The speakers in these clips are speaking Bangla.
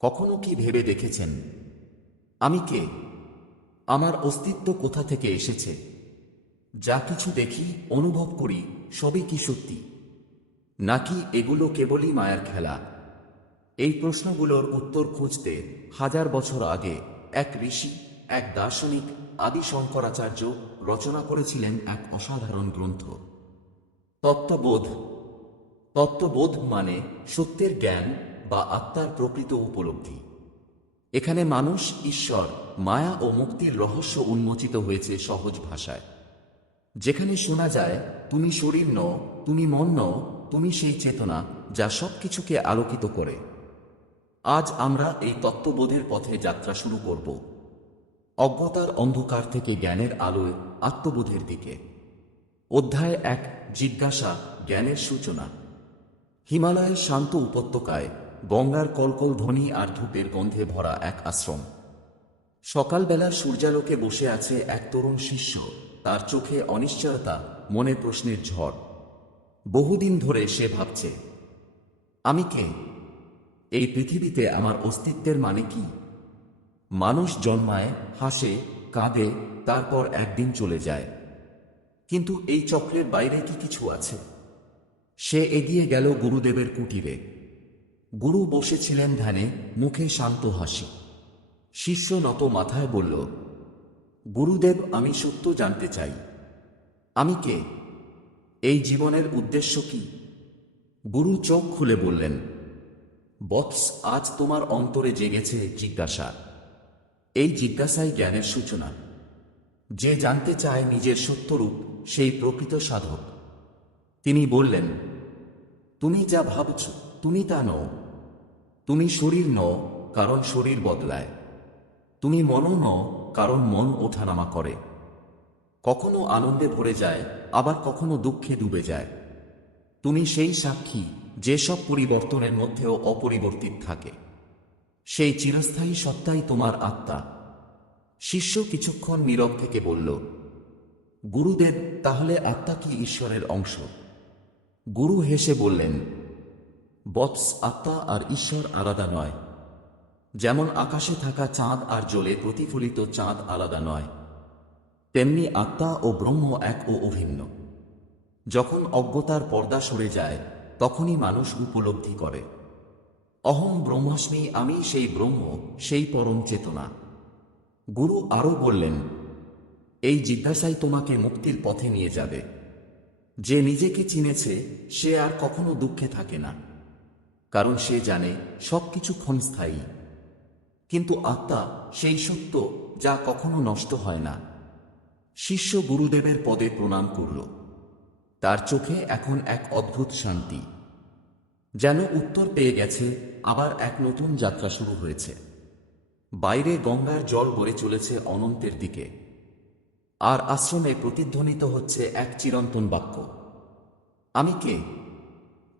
কখনো কি ভেবে দেখেছেন? আমি কে? আমার অস্তিত্ব কোথা থেকে এসেছে? যা কিছু দেখি, অনুভব করি, সবই কি সত্যি? নাকি এগুলো কেবলই মায়ার খেলা? এই প্রশ্নগুলোর উত্তর খুঁজতে হাজার বছর আগে এক ঋষি, এক দার্শনিক আদি শঙ্করাচার্য রচনা করেছিলেন এক অসাধারণ গ্রন্থ। তত্ত্ববোধ। তত্ত্ববোধ মানে সত্যের জ্ঞান বা আত্মার প্রকৃত উপলব্ধি। এখানে মানুষ, ঈশ্বর, মায়া ও মুক্তির রহস্য উন্মোচিত হয়েছে সহজ ভাষায়। যেখানে শোনা যায়, তুমি শরীর নও, তুমি মন নও, তুমি সেই চেতনা যা সব কিছুকে আলোকিত করে। আজ আমরা এই তত্ত্ববোধের পথে যাত্রা শুরু করব। অজ্ঞতার অন্ধকার থেকে জ্ঞানের আলোয় আত্মবোধের দিকে। অধ্যায় এক, জিজ্ঞাসা, জ্ঞানের সূচনা। হিমালয়ের শান্ত উপত্যকায় গঙ্গার কলকল ধ্বনি আর ধূপের গন্ধে ভরা এক আশ্রম। সকালবেলা সূর্যালোকে বসে আছে এক তরুণ শিষ্য। তার চোখে অনিশ্চয়তা, মনে প্রশ্নের ঝড়। বহুদিন ধরে সে ভাবছে, আমি কে? এই পৃথিবীতে আমার অস্তিত্বের মানে কি? মানুষ জন্মায়, হাসে, কাঁদে, তারপর একদিন চলে যায়। কিন্তু এই চক্রের বাইরে কি কিছু আছে? সে এগিয়ে গেল গুরুদেবের কুটিরে। গুরু বসেছিলেন ধ্যানে, মুখে শান্ত হাসি। শিষ্য নত মাথায় বলল, গুরুদেব, আমি সত্য জানতে চাই। আমি কে? এই জীবনের উদ্দেশ্য কি? গুরু চোখ খুলে বললেন, বৎস, আজ তোমার অন্তরে জেগেছে জিজ্ঞাসা। এই জিজ্ঞাসাই জ্ঞানের সূচনা। যে জানতে চায় নিজের সত্যরূপ, সেই প্রকৃত সাধক। তিনি বললেন, তুমি যা ভাবছ, তুমি তা নও। তুমি শরীর নও, কারণ শরীর বদলায়। তুমি মনও নও, কারণ মন ওঠানামা করে। কখনো আনন্দে ভরে যায়, আবার কখনো দুঃখে ডুবে যায়। তুমি সেই সাক্ষী যেসব পরিবর্তনের মধ্যেও অপরিবর্তিত থাকে। সেই চিরস্থায়ী সত্তাই তোমার আত্মা। শিষ্য কিছুক্ষণ নীরব থেকে বলল, গুরুদেব, তাহলে আত্মা কি ঈশ্বরের অংশ? গুরু হেসে বললেন বৎস আত্মা আর ঈশ্বর আলাদা নয়। যেমন আকাশে থাকা চাঁদ আর জলে প্রতিফলিত চাঁদ আলাদা নয়। তেমনি আত্মা ও ব্রহ্ম এক ও অভিন্ন। যখন অজ্ঞতার পর্দা সরে যায়, তখনই মানুষ উপলব্ধি করে। অহম ব্রহ্মাস্মি আমি সেই ব্রহ্ম, সেই পরম চেতনা। গুরু আরও বললেন, এই জিজ্ঞাসাই তোমাকে মুক্তির পথে নিয়ে যাবে। যে নিজেকে চিনেছে, সে আর কখনো দুঃখে থাকে না। কারণ সে জানে সবকিছু ক্ষণস্থায়ী। কিন্তু আত্মা সেই সত্য যা কখনো নষ্ট হয় না। শিষ্য গুরুদেবের পদে প্রণাম করল। তার চোখে এখন এক অদ্ভুত শান্তি। যেন উত্তর পেয়ে গেছে, আবার এক নতুন যাত্রা শুরু হয়েছে। বাইরে গঙ্গার জল বয়ে চলেছে অনন্তের দিকে। আর আশ্রমে প্রতিধ্বনিত হচ্ছে এক চিরন্তন বাক্য। আমি কে?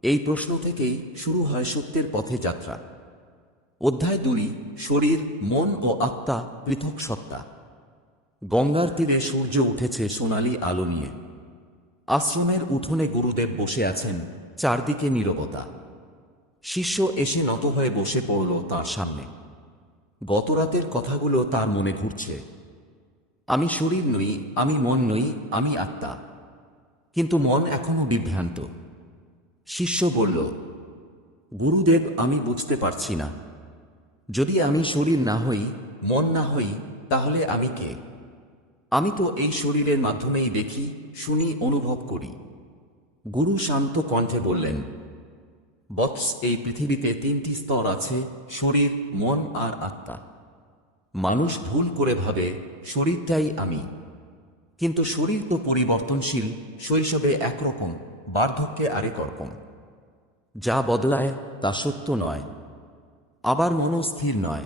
এই প্রশ্ন থেকেই শুরু হয় সত্যের পথে যাত্রা। অধ্যায় দুই, শরীর, মন ও আত্মা পৃথক সত্তা। গঙ্গার তীরে সূর্য উঠেছে সোনালি আলো নিয়ে। আশ্রমের উঠোনে গুরুদেব বসে আছেন, চারদিকে নীরবতা। শিষ্য এসে নত হয়ে বসে পড়ল তার সামনে। গত রাতের কথাগুলো তার মনে ঘুরছে। আমি শরীর নই, আমি মন নই, আমি আত্মা। কিন্তু মন এখনও বিভ্রান্ত। শিষ্য বলল, গুরুদেব, আমি বুঝতে পারছি না। যদি আমি শরীর না হই, মন না হই, তাহলে আমি কে? আমি তো এই শরীরের মাধ্যমেই দেখি, শুনি, অনুভব করি। গুরু শান্ত কণ্ঠে বললেন, বৎস, এই পৃথিবীতে তিনটি স্তর আছে, শরীর, মন আর আত্মা। মানুষ ভুল করে ভাবে, শরীরটাই আমি। কিন্তু শরীর তো পরিবর্তনশীল, শৈশবে একরকম। বার্ধক্যে আরেক রকম যা বদলায় তা সত্য নয়, আবার মনও স্থির নয়।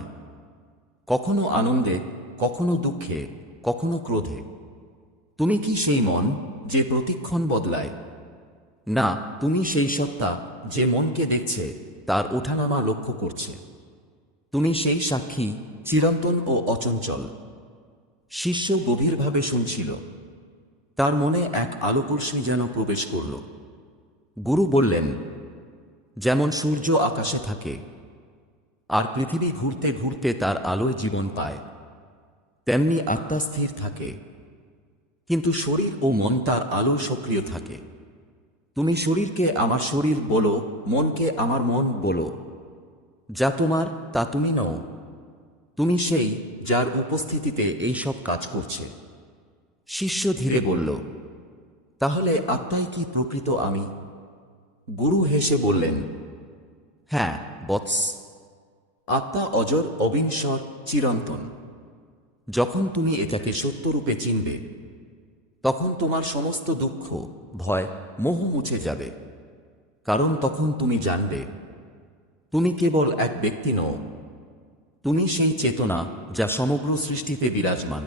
কখনো আনন্দে, কখনো দুঃখে, কখনো ক্রোধে। তুমি কি সেই মন যে প্রতিক্ষণ বদলায়? না, তুমি সেই সত্তা যে মনকে দেখছে, তার ওঠানামা লক্ষ্য করছে। তুমি সেই সাক্ষী, চিরন্তন ও অচঞ্চল। শিষ্য গভীরভাবে শুনছিল। তার মনে এক আলোকর্ষী যেন প্রবেশ করল। গুরু বললেন, যেমন সূর্য আকাশে থাকে, আর পৃথিবী ঘুরতে ঘুরতে তার আলোয় জীবন পায়, তেমনি আত্মা স্থির থাকে। কিন্তু শরীর ও মন তার আলো সক্রিয় থাকে। তুমি শরীরকে আমার শরীর বলো, মনকে আমার মন বলো। যা তোমার, তা তুমি নও। তুমি সেই যার উপস্থিতিতে এই সব কাজ করছে। শিষ্য ধীরে বলল, তাহলে আত্মাই কি প্রকৃত আমি? গুরু হেসে বললেন হ্যাঁ বৎস। আত্মা অজর, অবিনশ্বর, চিরন্তন। যখন তুমি এটাকে সত্যরূপে চিনবে, তখন তোমার সমস্ত দুঃখ, ভয়, মোহ মুছে যাবে। কারণ তখন তুমি জানবে, তুমি কেবল এক ব্যক্তি নও। তুমি সেই চেতনা যা সমগ্র সৃষ্টিতে বিরাজমান।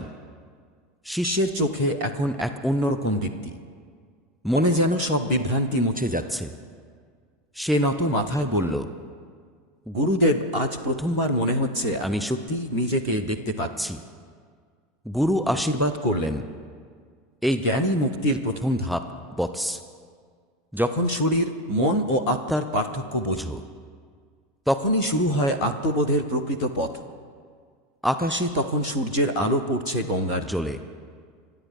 শিষ্যের চোখে এখন এক অন্যরকম দীপ্তি। মনে যেন সব বিভ্রান্তি মুছে যাচ্ছে। সে নত মাথায় বলল, গুরুদেব, আজ প্রথমবার মনে হচ্ছে আমি সত্যি নিজেকে দেখতে পাচ্ছি। গুরু আশীর্বাদ করলেন। এই জ্ঞানী মুক্তির প্রথম ধাপ, বৎস। যখন শরীর, মন ও আত্মার পার্থক্য বোঝো, তখনই শুরু হয় আত্মবোধের প্রকৃত পথ। আকাশে তখন সূর্যের আলো পড়ছে গঙ্গার জলে।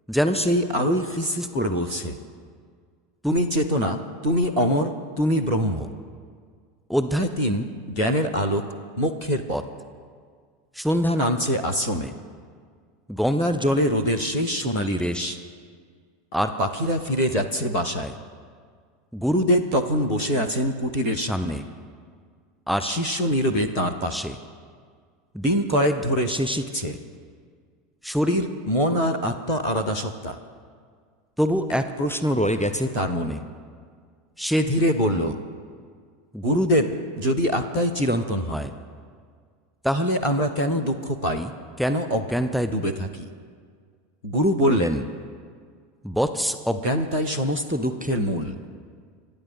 যেন সেই আলোই ফিসফিস করে বলছে, তুমি চেতনা, তুমি অমর তুমি ব্রহ্ম। অধ্যায় তিন, জ্ঞানের আলোক মুখ্যের পথ। সন্ধ্যা নামছে আশ্রমে। গঙ্গার জলে রোদের শেষ সোনালি রেশ। আর পাখিরা ফিরে যাচ্ছে বাসায়। গুরুদেব তখন বসে আছেন কুটিরের সামনে। আর শিষ্য নীরবে তাঁর পাশে। দিন কয়েক ধরে সে শিখছে। শরীর, মন আর আত্মা আলাদা সত্তা। তবু এক প্রশ্ন রয়ে গেছে তার মনে। সে ধীরে বলল, গুরুদেব, যদি আত্মাই চিরন্তন হয়, তাহলে আমরা কেন দুঃখ পাই, কেন অজ্ঞানতায় ডুবে থাকি? গুরু বললেন, বৎস অজ্ঞানতাই সমস্ত দুঃখের মূল।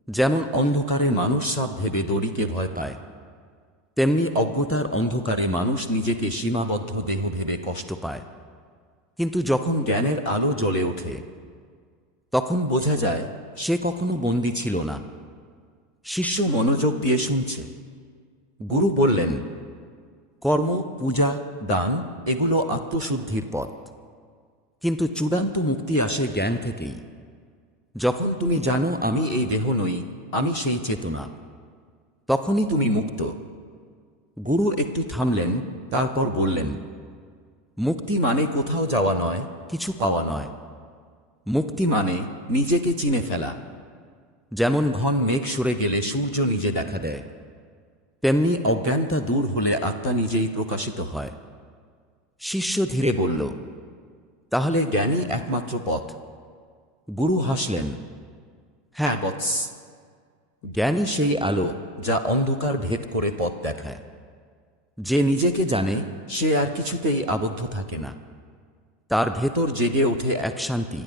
যেমন অন্ধকারে মানুষ সাপ ভেবে দড়িকে ভয় পায়, তেমনি অজ্ঞতার অন্ধকারে মানুষ নিজেকে সীমাবদ্ধ দেহ ভেবে কষ্ট পায়। কিন্তু যখন জ্ঞানের আলো জ্বলে ওঠে, তখন বোঝা যায় সে কখনো বন্দী ছিল না। শিষ্য মনোযোগ দিয়ে শুনছে। গুরু বললেন, কর্ম, পূজা, দান, এগুলো আত্মশুদ্ধির পথ। কিন্তু চূড়ান্ত মুক্তি আসে জ্ঞান থেকেই। যখন তুমি জানো আমি এই দেহ নই, আমি সেই চেতনা, তখনই তুমি মুক্ত। গুরু একটু থামলেন, তারপর বললেন, মুক্তি মানে কোথাও যাওয়া নয়, কিছু পাওয়া নয়। মুক্তি মানে নিজেকে চিনে ফেলা। যেমন ঘন মেঘ সরে গেলে সূর্য নিজে দেখা দেয়, তেমনি অজ্ঞানতা দূর হলে আত্মা নিজেই প্রকাশিত হয়। শিষ্য ধীরে বলল, তাহলে জ্ঞানই একমাত্র পথ। গুরু হাসলেন হ্যাঁ বৎস। জ্ঞানই সেই আলো যা অন্ধকার ভেদ করে পথ দেখায়। যে নিজেকে জানে, সে আর কিছুতেই আবদ্ধ থাকে না। তার ভেতর জেগে ওঠে এক শান্তি।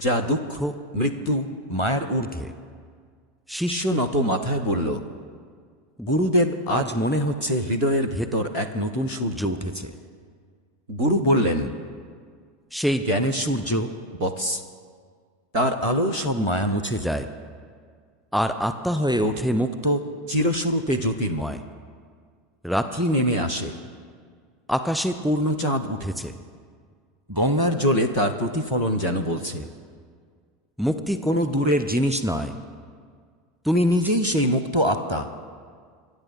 যা দুঃখ, মৃত্যু, মায়ের ঊর্ধ্বে। শিষ্য নত মাথায় বলল, গুরুদেব, আজ মনে হচ্ছে হৃদয়ের ভেতর এক নতুন সূর্য উঠেছে। গুরু বললেন, সেই জ্ঞানের সূর্য, বৎস। তার আলো সব মায়া মুছে যায়। আর আত্মা হয়ে ওঠে মুক্ত, চিরস্বরূপে জ্যোতির্ময়। রাত্রি নেমে আসে। আকাশে পূর্ণ চাঁদ উঠেছে। গঙ্গার জলে তার প্রতিফলন যেন বলছে। মুক্তি কোনো দূরের জিনিস নয়। তুমি নিজেই সেই মুক্ত আত্মা।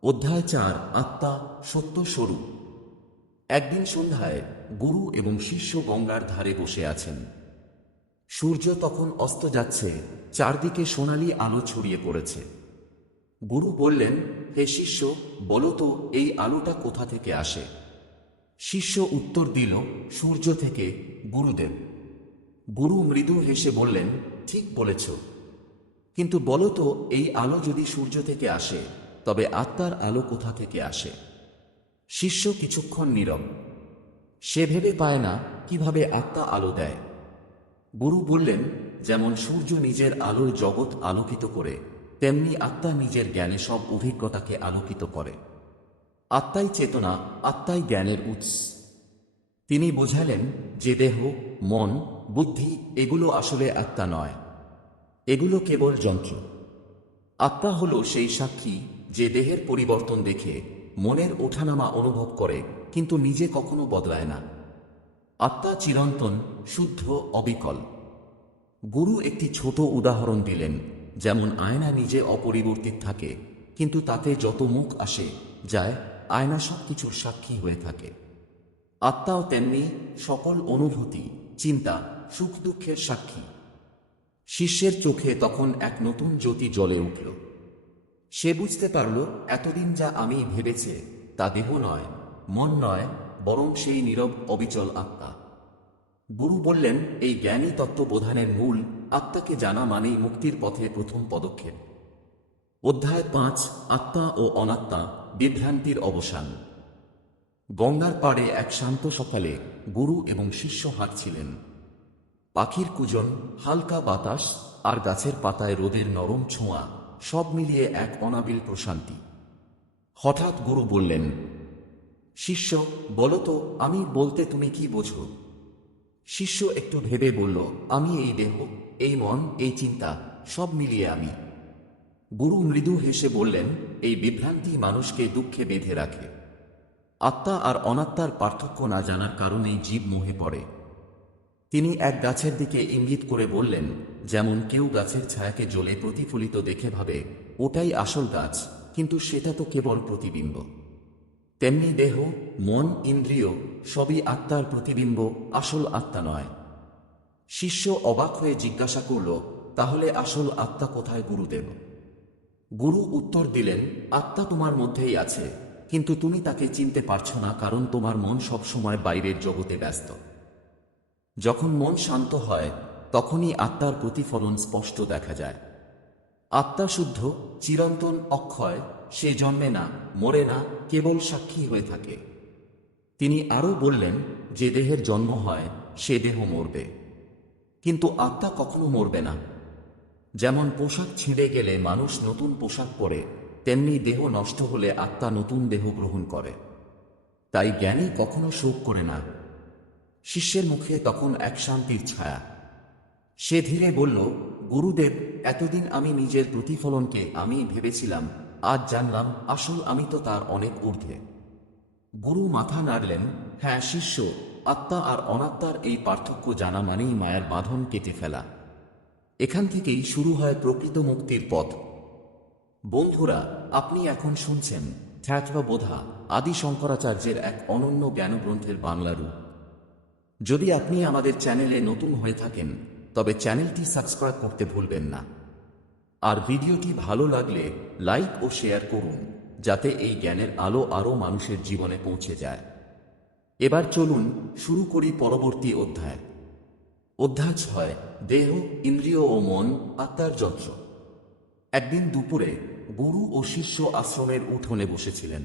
অধ্যায় চার, আত্মা সত্য স্বরূপ। একদিন সন্ধ্যায় গুরু এবং শিষ্য গঙ্গার ধারে বসে আছেন। সূর্য তখন অস্ত যাচ্ছে, চারদিকে সোনালি আলো ছড়িয়ে পড়েছে। গুরু বললেন, হে শিষ্য, বলো তো, এই আলোটা কোথা থেকে আসে? শিষ্য উত্তর দিল, সূর্য থেকে, গুরুদেব। গুরু মৃদু হেসে বললেন, ঠিক বলেছ। কিন্তু বলো তো, এই আলো যদি সূর্য থেকে আসে, তবে আত্মার আলো কোথা থেকে আসে? শিষ্য কিছুক্ষণ নীরব। সে ভেবে পায় না কীভাবে আত্মা আলো দেয়। গুরু বললেন, যেমন সূর্য নিজের আলোর জগৎ আলোকিত করে, তেমনি আত্মা নিজের জ্ঞানে সব অভিজ্ঞতাকে আলোকিত করে। আত্মাই চেতনা, আত্মাই জ্ঞানের উৎস। তিনি বোঝালেন যে দেহ, মন, বুদ্ধি এগুলো আসলে আত্মা নয়। এগুলো কেবল যন্ত্র। আত্মা হল সেই সাক্ষী যে দেহের পরিবর্তন দেখে মনের ওঠানামা অনুভব করে, কিন্তু নিজে কখনো বদলায় না। আত্মা চিরন্তন, শুদ্ধ, অবিকল। গুরু একটি ছোট উদাহরণ দিলেন, যেমন আয়না নিজে অপরিবর্তিত থাকে, কিন্তু তাতে যত মুখ আসে, যায়, আয়না সব কিছুর সাক্ষী হয়ে থাকে। আত্মাও তেমনি সকল অনুভূতি, চিন্তা, সুখ দুঃখের সাক্ষী। শিষ্যের চোখে তখন এক নতুন জ্যোতি জ্বলে উঠল। সে বুঝতে পারল, এতদিন যা আমি ভেবেছে তা দেহ নয়, মন নয়, বরং সেই নীরব অবিচল আত্মা। গুরু বললেন, এই জ্ঞানী তত্ত্ববোধানের মূল আত্মাকে জানা মানেই মুক্তির পথে প্রথম পদক্ষেপ। অধ্যায় পাঁচ, আত্মা ও অনাত্মা, বিভ্রান্তির অবসান। গঙ্গার পাড়ে এক শান্ত সকালে গুরু এবং শিষ্য হাঁটছিলেন। পাখির কুজন, হালকা বাতাস আর গাছের পাতায় রোদের নরম ছোঁয়া সব মিলিয়ে এক অনাবিল প্রশান্তি। হঠাৎ গুরু বললেন, শিষ্য, বলো তো, আমি বলতে তুমি কি বোঝো? শিষ্য একটু ভেবে বলল, আমি এই দেহ, এই মন, এই চিন্তা, সব মিলিয়ে আমি। গুরু মৃদু হেসে বললেন, এই বিভ্রান্তি মানুষকে দুঃখে বেঁধে রাখে। আত্মা আর অনাত্মার পার্থক্য না জানার কারণেই জীব মোহে পড়ে। তিনি এক গাছের দিকে ইঙ্গিত করে বললেন, যেমন কেউ গাছের ছায়াকে জ্বলে প্রতিফলিত দেখে ভাবে, ওটাই আসল গাছ, কিন্তু সেটা তো কেবল প্রতিবিম্ব। তেমনি দেহ, মন, ইন্দ্রিয়, সবই আত্মার প্রতিবিম্ব, আসল আত্মা নয়। শিষ্য অবাক হয়ে জিজ্ঞাসা করল, তাহলে আসল আত্মা কোথায় গুরুদেব? গুরু উত্তর দিলেন, আত্মা তোমার মধ্যেই আছে। কিন্তু তুমি তাকে চিনতে পারছ না কারণ তোমার মন সবসময় বাইরের জগতে ব্যস্ত। যখন মন শান্ত হয়, তখনই আত্মার প্রতিফলন স্পষ্ট দেখা যায়। আত্মা শুদ্ধ, চিরন্তন অক্ষয়, সে জন্মে না, মরে না, কেবল সাক্ষী হয়ে থাকে। তিনি আরও বললেন, যে দেহের জন্ম হয়, সে দেহ মরবে। কিন্তু আত্মা কখনো মরবে না। যেমন পোশাক ছিঁড়ে গেলে মানুষ নতুন পোশাক পরে তেমনি দেহ নষ্ট হলে আত্মা নতুন দেহ গ্রহণ করে। তাই জ্ঞানী কখনো শোক করে না। শিষ্যের মুখে তখন এক শান্তির ছায়া। সে ধীরে বলল, গুরুদেব, এতদিন আমি নিজের প্রতিফলনকে আমি ভেবেছিলাম, আজ জানলাম আসল আমি তো তার অনেক ঊর্ধ্বে। গুরু মাথা নাড়লেন হ্যাঁ শিষ্য, আত্মা আর অনাত্মার এই পার্থক্য জানা মানেই মায়ার বাঁধন কেটে ফেলা। এখান থেকেই শুরু হয় প্রকৃত মুক্তির পথ। বন্ধুরা, আপনি এখন শুনছেন খ্যাতবা বোধা আদি শঙ্করাচার্যের এক অনন্য জ্ঞানগ্রন্থের বাংলা রূপ। যদি আপনি আমাদের চ্যানেলে নতুন হয়ে থাকেন, তবে চ্যানেলটি সাবস্ক্রাইব করতে ভুলবেন না। আর ভিডিওটি ভালো লাগলে লাইক ও শেয়ার করুন, যাতে এই জ্ঞানের আলো আরও মানুষের জীবনে পৌঁছে যায়। এবার চলুন শুরু করি পরবর্তী অধ্যায়। অধ্যায় ছয়, দেহ, ইন্দ্রিয় ও মন আত্মার যন্ত্র একদিন দুপুরে গুরু ও শিষ্য আশ্রমের উঠোনে বসেছিলেন।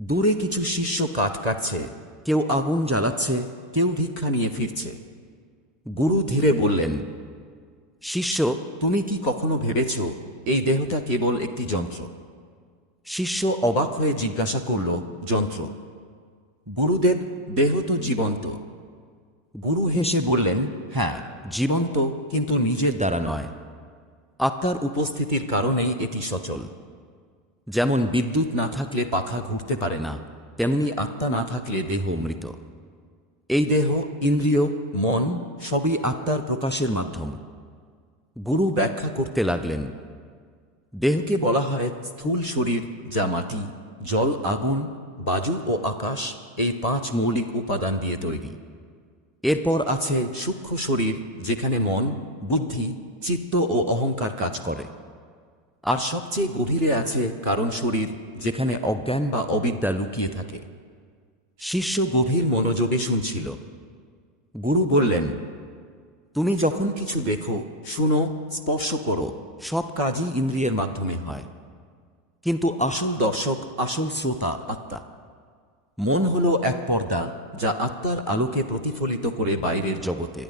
দূরে কিছু শিষ্য কাঠ কাটছে, কেউ আগুন জ্বালাচ্ছে, কেউ ভিক্ষা নিয়ে ফিরছে। গুরু ধীরে বললেন, শিষ্য, তুমি কি কখনো ভেবেছ এই দেহটা কেবল একটি যন্ত্র? শিষ্য অবাক হয়ে জিজ্ঞাসা করল, যন্ত্র? গুরুদেব, দেহ তো জীবন্ত। গুরু হেসে বললেন হ্যাঁ জীবন্ত, কিন্তু নিজের দ্বারা নয়। আত্মার উপস্থিতির কারণেই এটি সচল। যেমন বিদ্যুৎ না থাকলে পাখা ঘুরতে পারে না, তেমনি আত্মা না থাকলে দেহ মৃত। এই দেহ, ইন্দ্রিয়, মন সবই আত্মার প্রকাশের মাধ্যম। গুরু ব্যাখ্যা করতে লাগলেন, দেহকে বলা হয় স্থূল শরীর, যা মাটি, জল, আগুন বাজু ও আকাশ এই পাঁচ মৌলিক উপাদান দিয়ে তৈরি। এরপর আছে সূক্ষ্ম শরীর, যেখানে মন, বুদ্ধি চিত্ত ও অহংকার কাজ করে। আর সবচেয়ে গভীরে আছে কারণ শরীর, যেখানে অজ্ঞান বা অবিদ্যা লুকিয়ে থাকে। শিষ্য গভীর মনোযোগে শুনছিল। গুরু বললেন, তুমি যখন কিছু দেখো, শুনো, স্পর্শ করো, সব কাজই ইন্দ্রিয়ের মাধ্যমে হয়। কিন্তু আসল দর্শক, আসল শ্রোতা আত্মা। মন হল এক পর্দা, যা আত্মার আলোকে প্রতিফলিত করে বাইরের জগতে।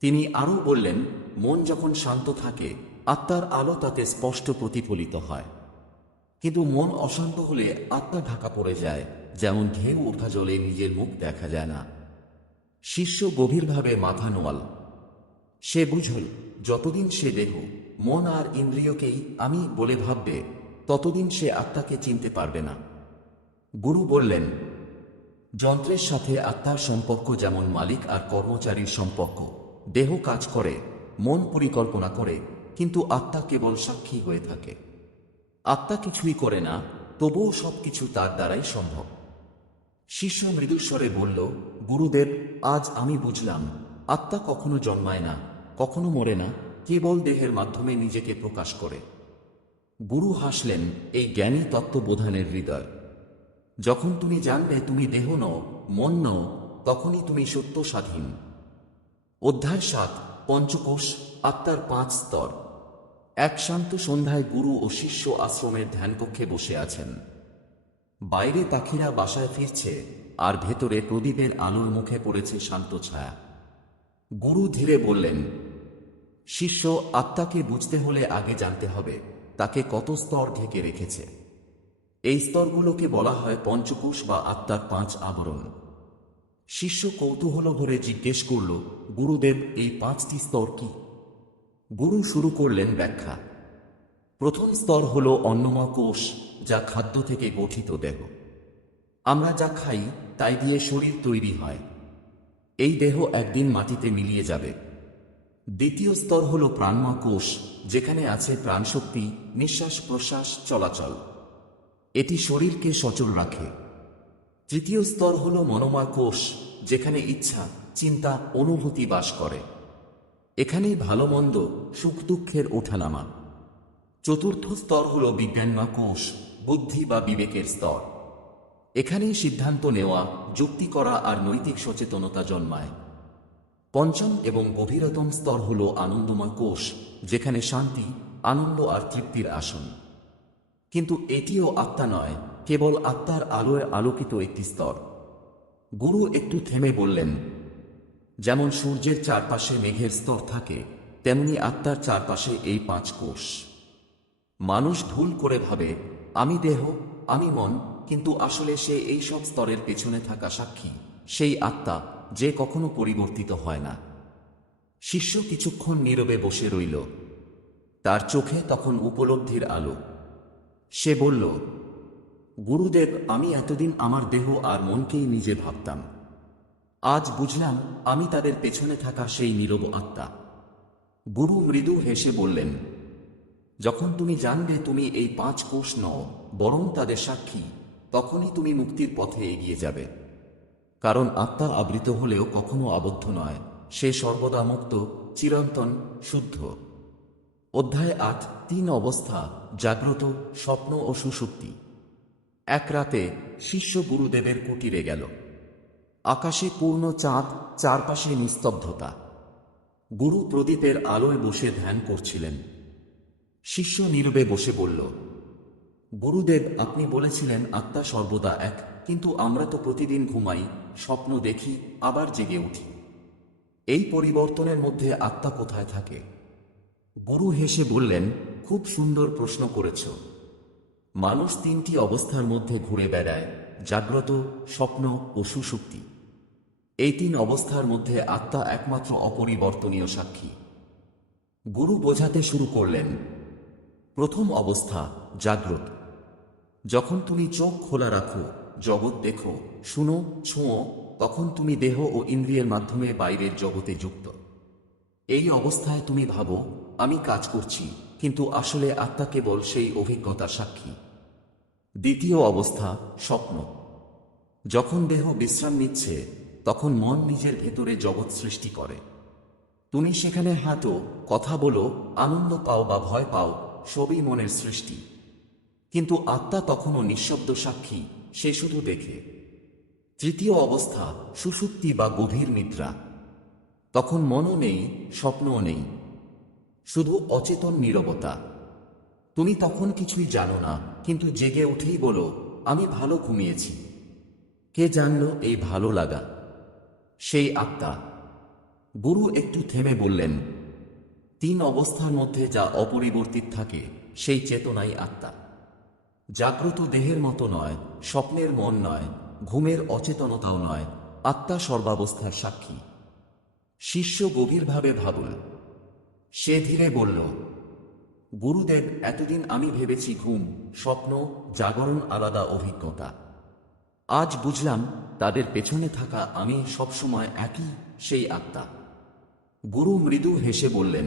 তিনি আরও বললেন মন যখন শান্ত থাকে, আত্মার আলো তাতে স্পষ্ট প্রতিফলিত হয়। কিন্তু মন অশান্ত হলে আত্মা ঢাকা পড়ে যায়, যেমন ঢেউ ওঠা জলে নিজের মুখ দেখা যায় না। শিষ্য গভীরভাবে মাথা নোয়াল। সে বুঝল, যতদিন সে দেহ, মন আর ইন্দ্রিয়কেই আমি বলে ভাববে, ততদিন সে আত্মাকে চিনতে পারবে না। গুরু বললেন, যন্ত্রের সাথে আত্মার সম্পর্ক যেমন মালিক আর কর্মচারীর সম্পর্ক, দেহ কাজ করে মন পরিকল্পনা করে, কিন্তু আত্মা কেবল সাক্ষী হয়ে থাকে। আত্মা কিছুই করে না, তবুও সবকিছু তার দ্বারাই সম্ভব। শিষ্য মৃদুস্বরে বলল, গুরুদেব, আজ আমি বুঝলাম, আত্মা কখনো জন্মায় না, কখনো মরে না, কেবল দেহের মাধ্যমে নিজেকে প্রকাশ করে। গুরু হাসলেন এই জ্ঞানী তত্ত্ববোধানের হৃদয়। যখন তুমি জানবে তুমি দেহ নও, মন নও, তখনই তুমি সত্য স্বাধীন। অধ্যায় সাত পঞ্চকোষ, আত্মার পাঁচ স্তর। এক শান্ত সন্ধ্যায় গুরু ও শিষ্য আশ্রমের ধ্যানকক্ষে বসে আছেন। বাইরে পাখিরা বাসায় ফিরছে, আর ভেতরে প্রদীপের আলোর মুখে পড়েছে শান্ত ছায়া। গুরু ধীরে বললেন, শিষ্য, আত্মাকে বুঝতে হলে আগে জানতে হবে, তাকে কত স্তর ঢেকে রেখেছে। এই স্তরগুলোকে বলা হয় পঞ্চকোষ বা আত্মার পাঁচ আবরণ। শিষ্য কৌতূহল ভরে জিজ্ঞেস করল, গুরুদেব, এই পাঁচটি স্তর কি? গুরু শুরু করলেন ব্যাখ্যা। প্রথম স্তর হল অন্নময় কোষ, যা খাদ্য থেকে গঠিত দেহ। আমরা যা খাই, তাই দিয়ে শরীর তৈরি হয়। এই দেহ একদিন মাটিতে মিলিয়ে যাবে। দ্বিতীয় স্তর হল প্রাণময় কোষ, যেখানে আছে প্রাণশক্তি নিঃশ্বাস প্রশ্বাস চলাচল। এটি শরীরকে সচল রাখে। তৃতীয় স্তর হল মনোময় কোষ, যেখানে ইচ্ছা, চিন্তা, অনুভূতি বাস করে। এখানেই ভালো মন্দ, সুখ দুঃখের ওঠানামা। চতুর্থ স্তর হল বিজ্ঞানময় কোষ, বুদ্ধি বা বিবেকের স্তর। এখানেই সিদ্ধান্ত নেওয়া, যুক্তি করা আর নৈতিক সচেতনতা জন্মায়। পঞ্চম এবং গভীরতম স্তর হল আনন্দময় কোষ, যেখানে শান্তি, আনন্দ আর তৃপ্তির আসন। কিন্তু এটিও আত্মা নয় কেবল আত্মার আলোয় আলোকিত একটি স্তর। গুরু একটু থেমে বললেন, যেমন সূর্যের চারপাশে মেঘের স্তর থাকে, তেমনি আত্মার চারপাশে এই পাঁচ কোষ। মানুষ ভুল করে ভাবে, আমি দেহ, আমি মন, কিন্তু আসলে সে এই সব স্তরের পেছনে থাকা সাক্ষী। সেই আত্মা যে কখনো পরিবর্তিত হয় না। শিষ্য কিছুক্ষণ নীরবে বসে রইল। তার চোখে তখন উপলব্ধির আলো। সে বলল গুরুদেব, আমি এতদিন আমার দেহ আর মনকেই নিজে ভাবতাম। আজ বুঝলাম, আমি তাদের পেছনে থাকা সেই নীরব আত্মা। গুরু মৃদু হেসে বললেন, যখন তুমি জানবে তুমি এই পাঁচ কোষ নও, বরং তাদের সাক্ষী, তখনই তুমি মুক্তির পথে এগিয়ে যাবে। কারণ আত্মা আবৃত হলেও কখনো আবদ্ধ নয়, সে সর্বদা মুক্ত, চিরন্তন, শুদ্ধ। অধ্যায় আট, তিন অবস্থা, জাগ্রত, স্বপ্ন ও সুষুপ্তি এক রাতে শিষ্য গুরুদেবের কুটিরে গেল। আকাশে পূর্ণ চাঁদ, চারপাশে নিস্তব্ধতা। গুরু প্রদীপের আলোয় বসে ধ্যান করছিলেন। শিষ্য নীরবে বসে বলল, গুরুদেব, আপনি বলেছিলেন আত্মা সর্বদা এক, কিন্তু আমরা তো প্রতিদিন ঘুমাই, স্বপ্ন দেখি, আবার জেগে উঠি। এই পরিবর্তনের মধ্যে আত্মা কোথায় থাকে? গুরু হেসে বললেন, খুব সুন্দর প্রশ্ন করেছ। মানুষ তিনটি অবস্থার মধ্যে ঘুরে বেড়ায়, জাগ্রত, স্বপ্ন ও সুশক্তি। এই তিন অবস্থার মধ্যে আত্মা একমাত্র অপরিবর্তনীয় সাক্ষী। গুরু বোঝাতে শুরু করলেন, প্রথম অবস্থা, জাগ্রত। যখন তুমি চোখ খোলা রাখো, জগৎ দেখো, শুনো ছোঁও তখন তুমি দেহ ও ইন্দ্রিয়ের মাধ্যমে বাইরের জগতে যুক্ত। এই অবস্থায় তুমি ভাবো, আমি কাজ করছি কিন্তু আসলে আত্মা কেবল সেই অভিজ্ঞতার সাক্ষী। দ্বিতীয় অবস্থা, স্বপ্ন। যখন দেহ বিশ্রাম নিচ্ছে, তখন মন নিজের ভেতরে জগৎ সৃষ্টি করে। তুমি সেখানে হাঁটো, কথা বলো, আনন্দ পাও বা ভয় পাও, সবই মনের সৃষ্টি। কিন্তু আত্মা তখনও নিঃশব্দ সাক্ষী, সে শুধু দেখে। তৃতীয় অবস্থা, সুষুপ্তি বা গভীর নিদ্রা। তখন মনও নেই, স্বপ্নও নেই। শুধু অচেতন নীরবতা। তুমি তখন কিছুই জানো না, কিন্তু জেগে উঠেই বলো, আমি ভালো ঘুমিয়েছি। কে জানল এই ভালো লাগা? সেই আত্মা। গুরু একটু থেমে বললেন, তিন অবস্থার মধ্যে যা অপরিবর্তিত থাকে, সেই চেতনাই আত্মা। জাগ্রত দেহের মতো নয়, স্বপ্নের মন নয়, ঘুমের অচেতনতাও নয়, আত্মা সর্বাবস্থার সাক্ষী। শিষ্য গভীরভাবে ভাবল সে ধীরে বলল, গুরুদেব, এতদিন আমি ভেবেছি ঘুম, স্বপ্ন, জাগরণ আলাদা অভিজ্ঞতা। আজ বুঝলাম তাদের পেছনে থাকা আমি সবসময় একই, সেই আত্মা। গুরু মৃদু হেসে বললেন,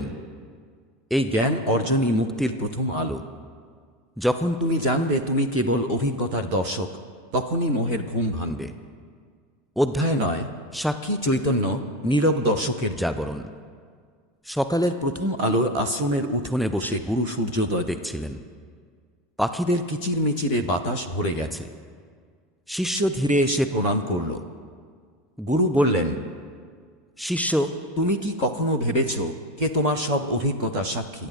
এই জ্ঞান অর্জনই মুক্তির প্রথম আলো। যখন তুমি জানবে তুমি কেবল অভিজ্ঞতার দর্শক, তখনই মোহের ঘুম ভাঙবে। অধ্যায় নয়, সাক্ষী চৈতন্য, নীরব দর্শকের জাগরণ। সকালের প্রথম আলোর আশ্রমের উঠোনে বসে গুরু সূর্যোদয় দেখছিলেন। পাখিদের কিচির মিচিরে বাতাস ভরে গেছে। শিষ্য ধীরে এসে প্রণাম করল। গুরু বললেন, শিষ্য, তুমি কি কখনো ভেবেছ কে তোমার সব অভিজ্ঞতার সাক্ষী?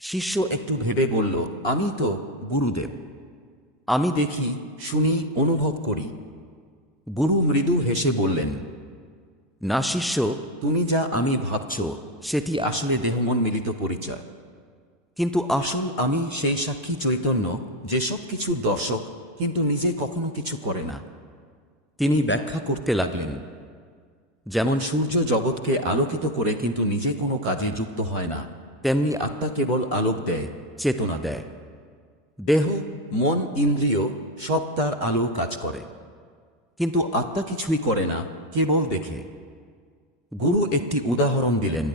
শিষ্য একটু ভেবে বলল, আমি তো গুরুদেব। আমি দেখি, শুনি, অনুভব করি। গুরু মৃদু হেসে বললেন না শিষ্য, তুমি যা আমি ভাবছ, সেটি আসলে দেহমন মিলিত পরিচয়। কিন্তু আসল আমি সেই সাক্ষী চৈতন্য, যে সব কিছুর দর্শক, কিন্তু নিজে কখনো কিছু করে না। তিনি ব্যাখ্যা করতে লাগলেন, যেমন সূর্য জগৎকে আলোকিত করে কিন্তু নিজে কোনো কাজে যুক্ত হয় না, তেমনি আত্মা কেবল আলোক দেয়, চেতনা দেয়। দেহ, মন, ইন্দ্রিয়, সব তার আলো কাজ করে। কিন্তু আত্মা কিছুই করে না, কেবল দেখে। গুরু একটি উদাহরণ দিলেন।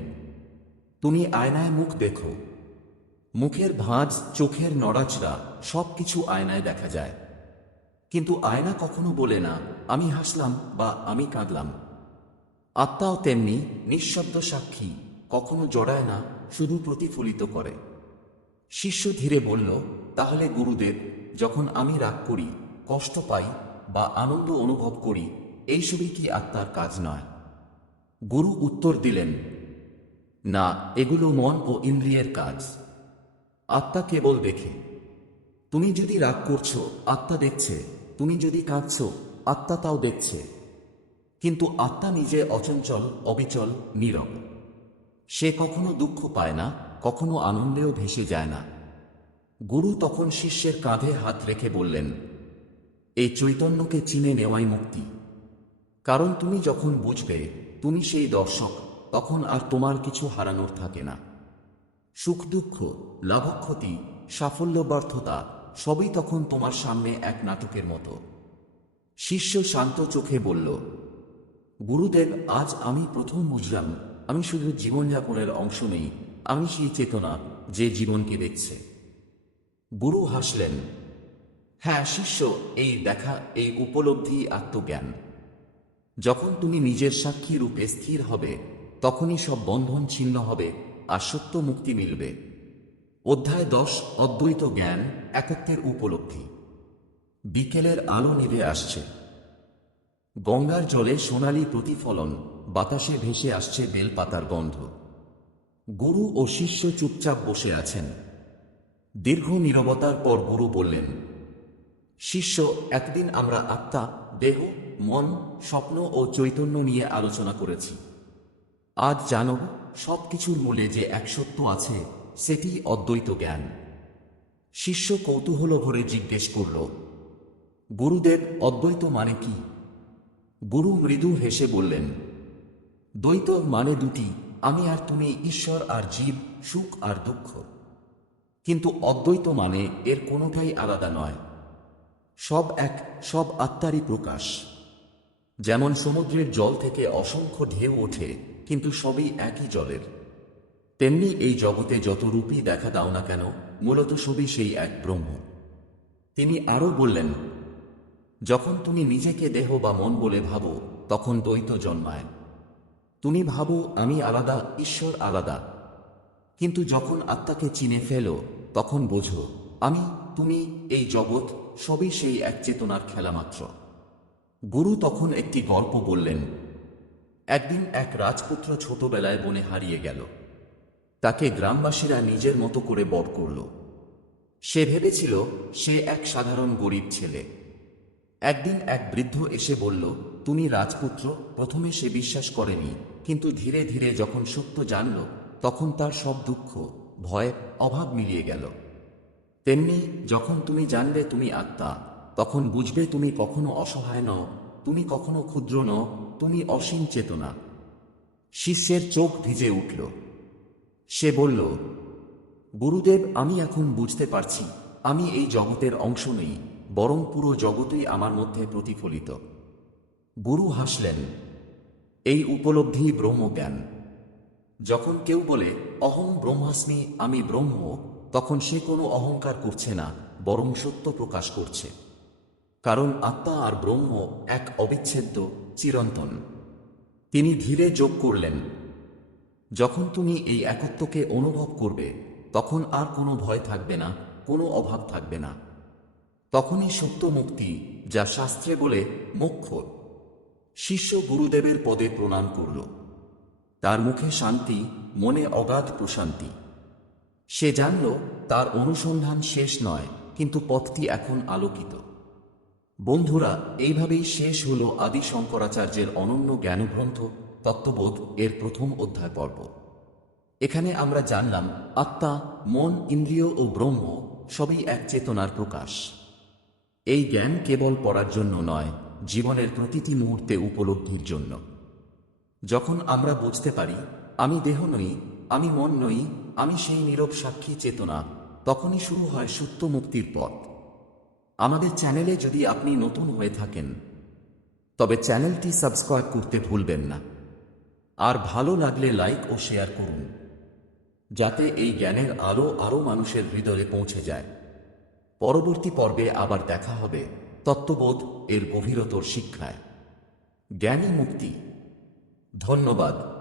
তুমি আয়নায় মুখ দেখো। মুখের ভাঁজ, চোখের নড়াচড়া সব কিছু আয়নায় দেখা যায়। কিন্তু আয়না কখনো বলে না, আমি হাসলাম বা আমি কাঁদলাম। আত্মাও তেমনি নিঃশব্দ সাক্ষী, কখনো জড়ায় না, শুধু প্রতিফলিত করে। শিষ্য ধীরে বলল, তাহলে গুরুদেব, যখন আমি রাগ করি, কষ্ট পাই বা আনন্দ অনুভব করি, এইসবই কি আত্মার কাজ নয়? গুরু উত্তর দিলেন, না, এগুলো মন ও ইন্দ্রিয়ের কাজ। আত্মা কেবল দেখে। তুমি যদি রাগ করছ, আত্মা দেখছে। তুমি যদি কাঁদছ, আত্মা তাও দেখছে। কিন্তু আত্মা নিজে অচঞ্চল, অবিচল, নীরব। সে কখনো দুঃখ পায় না, কখনো আনন্দেও ভেসে যায় না। গুরু তখন শিষ্যের কাঁধে হাত রেখে বললেন, এই চৈতন্যকে চিনে নেওয়াই মুক্তি। কারণ তুমি যখন বুঝবে তুমি সেই দর্শক, তখন আর তোমার কিছু হারানোর থাকে না। সুখ দুঃখ লাভক্ষতি সাফল্য ব্যর্থতা, সবই তখন তোমার সামনে এক নাটকের মতো। শিষ্য শান্ত চোখে বলল, গুরুদেব, আজ আমি প্রথম বুঝলাম, আমি শুধু জীবনযাপনের অংশ নেই, আমি সেই চেতনা যে জীবনকে দেখছে। গুরু হাসলেন হ্যাঁ শিষ্য, এই দেখা, এই উপলব্ধি আত্মজ্ঞান। যখন তুমি নিজের সাক্ষী রূপে স্থির হবে, তখনই সব বন্ধন ছিন্ন হবে আর সত্য মুক্তি মিলবে। অধ্যায় দশ, অদ্বৈত জ্ঞান, একত্বের উপলব্ধি। বিকেলের আলো নিভে আসছে। গঙ্গার জলে সোনালি প্রতিফলন, বাতাসে ভেসে আসছে বেলপাতার গন্ধ। গুরু ও শিষ্য চুপচাপ বসে আছেন। দীর্ঘ নীরবতার পর গুরু বললেন, শিষ্য, একদিন আমরা আত্মা দেহ, মন, স্বপ্ন ও চৈতন্য নিয়ে আলোচনা করেছি। আজ জানো সব কিছুর মূলে যে এক সত্য আছে, সেটি অদ্বৈত জ্ঞান। শিষ্য কৌতূহল ভরে জিজ্ঞেস করল, গুরুদেব, অদ্বৈত মানে কি? গুরু মৃদু হেসে বললেন, দ্বৈত মানে দুটি, আমি আর তুমি ঈশ্বর আর জীব, সুখ আর দুঃখ। কিন্তু অদ্বৈত মানে এর কোনোটাই আলাদা নয়। সব এক, সব আত্মারই প্রকাশ। যেমন সমুদ্রের জল থেকে অসংখ্য ঢেউ ওঠে, কিন্তু সবই একই জলের। তেমনি এই জগতে যত রূপই দেখা দাও না কেন, মূলত সবই সেই এক ব্রহ্ম। তিনি আরও বললেন, যখন তুমি নিজেকে দেহ বা মন বলে ভাবো, তখন দ্বৈত জন্মায়। তুমি ভাবো, আমি আলাদা, ঈশ্বর আলাদা। কিন্তু যখন আত্মাকে চিনে ফেলো, তখন বোঝো, আমি, তুমি, এই জগৎ সবই সেই এক চেতনার খেলা মাত্র। গুরু তখন একটি গল্প বললেন, একদিন এক রাজপুত্র ছোটবেলায় বনে হারিয়ে গেল। তাকে গ্রামবাসীরা নিজের মতো করে বর করল। সে ভেবেছিল সে এক সাধারণ গরিব ছেলে। একদিন এক বৃদ্ধ এসে বলল, তুমি রাজপুত্র, প্রথমে সে বিশ্বাস করেনি, কিন্তু ধীরে ধীরে যখন সত্য জানল, তখন তার সব দুঃখ, ভয়, অভাব মিলিয়ে গেল। তেমনি যখন তুমি জানবে তুমি আত্মা, তখন বুঝবে তুমি কখনো অসহায় নও, তুমি কখনো ক্ষুদ্র নও, তুমি অসীম চেতনা। শিষ্যের চোখ ভিজে উঠল। সে বলল, গুরুদেব, আমি এখন বুঝতে পারছি, আমি এই জগতের অংশ নেই, বরং পুরো জগতই আমার মধ্যে প্রতিফলিত। গুরু হাসলেন, এই উপলব্ধি ব্রহ্মজ্ঞান। যখন কেউ বলে, অহং ব্রহ্মাস্মি, আমি ব্রহ্ম তখন সে কোনো অহংকার করছে না, বরং সত্য প্রকাশ করছে। কারণ আত্মা আর ব্রহ্ম এক অবিচ্ছেদ্য, চিরন্তন। তিনি ধীরে যোগ করলেন। যখন তুমি এই একত্বকে অনুভব করবে, তখন আর কোনো ভয় থাকবে না, কোনো অভাব থাকবে না। তখনই সত্য মুক্তি, যা শাস্ত্রে বলে মোক্ষ। শিষ্য গুরুদেবের পদে প্রণাম করল। তার মুখে শান্তি, মনে অগাধ প্রশান্তি। সে জানল, তার অনুসন্ধান শেষ নয়, কিন্তু পথটি এখন আলোকিত। বন্ধুরা, এইভাবেই শেষ হল আদি শঙ্করাচার্যের অনন্য জ্ঞানগ্রন্থ, তত্ত্ববোধ এর প্রথম অধ্যায় পর্ব। এখানে আমরা জানলাম, আত্মা, মন, ইন্দ্রিয় ও ব্রহ্ম সবই এক চেতনার প্রকাশ। এই জ্ঞান কেবল পড়ার জন্য নয়, জীবনের প্রতিটি মুহূর্তে উপলব্ধির জন্য। যখন আমরা বুঝতে পারি, আমি দেহ নই, আমি মন নই আমি সেই নীরব সাক্ষী চেতনা তখনই শুরু হয় সত্য মুক্তির পথ। আমাদের চ্যানেলে যদি আপনি নতুন হয়ে থাকেন, তবে চ্যানেলটি সাবস্ক্রাইব করতে ভুলবেন না। আর ভালো লাগলে লাইক ও শেয়ার করুন, যাতে এই জ্ঞানের আলো আরও মানুষের হৃদয়ে পৌঁছে যায়। পরবর্তী পর্বে আবার দেখা হবে তত্ত্ববোধ এর গভীরতর শিক্ষায়। জ্ঞানী মুক্তি। ধন্যবাদ।